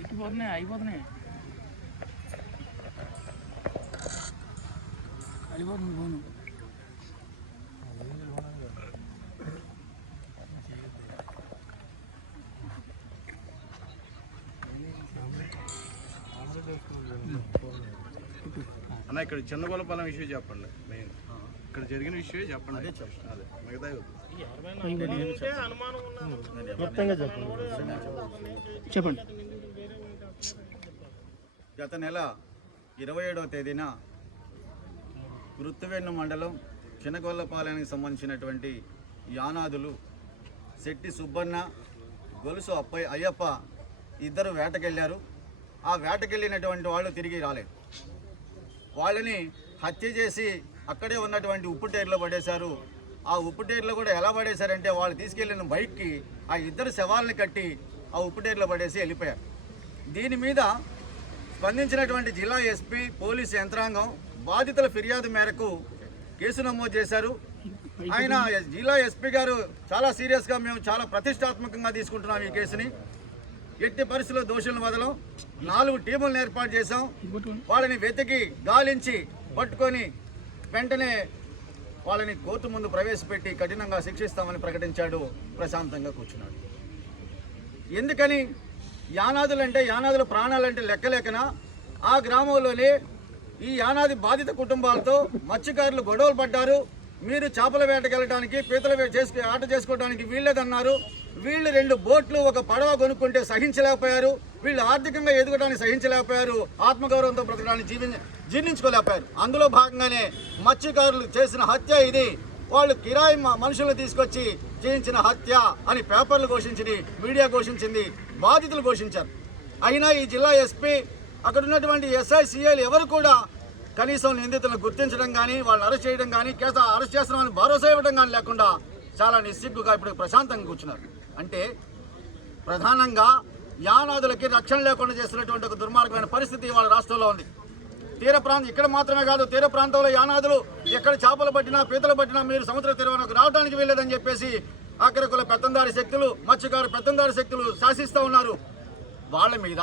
ఎక్కిపోతున్నాయి అయిపోతున్నాయి అయిపోతుంది ఫోను. అన్న ఇక్కడ చిన్నగొల్లపాలెం విషయం చెప్పండి. మెయిన్ ఇక్కడ జరిగిన విషయం చెప్పండి. అదే మిగతా చెప్పండి. గత నెల 27వ తేదీన గుర్తువెన్ను మండలం చిన్నగొల్లపాలెనికి సంబంధించినటువంటి యానాదులు శెట్టి సుబ్బన్న, గొలుసు అయ్యప్ప ఇద్దరు వేటకెళ్ళారు. ఆ వేటకెళ్ళినటువంటి వాళ్ళు తిరిగి రాలేదు. వాళ్ళని హత్య చేసి అక్కడే ఉన్నటువంటి ఉప్పుటేరులో పడేశారు. ఆ ఉప్పుటేరులో కూడా ఎలా పడేశారంటే వాళ్ళు తీసుకెళ్లిన బైక్కి ఆ ఇద్దరు శవాలను కట్టి ఆ ఉప్పుటేరులో పడేసి వెళ్ళిపోయారు. దీని మీద స్పందించినటువంటి జిల్లా ఎస్పీ, పోలీసు యంత్రాంగం బాధితుల ఫిర్యాదు మేరకు కేసు నమోదు చేశారు. ఆయన జిల్లా ఎస్పీ గారు చాలా సీరియస్గా, మేము చాలా ప్రతిష్టాత్మకంగా తీసుకుంటున్నాం ఈ కేసుని. ఎట్టి పరిస్థితుల్లో దోషులను వదలం. 4 టీములను ఏర్పాటు చేశాం. వాళ్ళని వెతికి గాలించి పట్టుకొని వెంటనే వాళ్ళని కోర్టు ముందు ప్రవేశపెట్టి కఠినంగా శిక్షిస్తామని ప్రకటించాడు. ప్రశాంతంగా కూర్చున్నాడు. ఎందుకని యానాదుల ప్రాణాలంటే లెక్కలేకనా ఆ గ్రామంలోనే ఈ యానాది బాధిత కుటుంబాలతో మత్స్యకారులు గొడవలు పడ్డారు. మీరు చేపల వేటకెళ్ళడానికి, పీతల ఆట చేసుకోవడానికి వీల్లేదన్నారు. వీళ్ళు 2 బోట్లు, 1 పడవ కొనుక్కుంటే సహించలేకపోయారు. వీళ్ళు ఆర్థికంగా ఎదగడానికి సహించలేకపోయారు. ఆత్మగౌరవంతో బ్రతకడానికి జీర్ణించుకోలేకపోయారు. అందులో భాగంగానే మత్స్యకారులు చేసిన హత్య ఇది. వాళ్ళు కిరాయి మనుషులను తీసుకొచ్చి చేయించిన హత్య అని పేపర్లు ఘోషించింది, మీడియా ఘోషించింది, బాధితులు ఘోషించారు. అయినా ఈ జిల్లా ఎస్పీ, అక్కడ ఉన్నటువంటి ఎస్ఐ, సిఐలు ఎవరు కూడా కనీసం నిందితులను గుర్తించడం కానీ, వాళ్ళని అరెస్ట్ చేయడం కానీ, అరెస్ట్ చేస్తున్నామని భరోసా ఇవ్వడం కానీ లేకుండా చాలా నిస్సిగ్గుగా ఇప్పుడు ప్రశాంతంగా కూర్చున్నారు. అంటే ప్రధానంగా యానాదులకి రక్షణ లేకుండా చేస్తున్నటువంటి ఒక దుర్మార్గమైన పరిస్థితి వాళ్ళ రాష్ట్రంలో ఉంది. ఇక్కడ మాత్రమే కాదు, తీర ప్రాంతంలో యానాదులు ఎక్కడ చేపలు పట్టినా, పీతలు పట్టినా మీరు సముద్ర తీరానికి రావడానికి వీల్లేదని చెప్పేసి అగ్రకుల పెత్తందారి శక్తులు, మత్స్యకారు పెత్తందారి శక్తులు శాసిస్తూ ఉన్నారు. వాళ్ళ మీద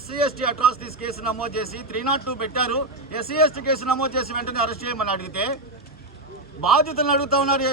SC/ST అట్రాసిటీస్ కేసు నమోదు చేసి 302 పెట్టారు. SC/ST కేసు నమోదు చేసి వెంటనే అరెస్ట్ చేయమని అడిగితే బాధితులను అడుగుతూ ఉన్నారు.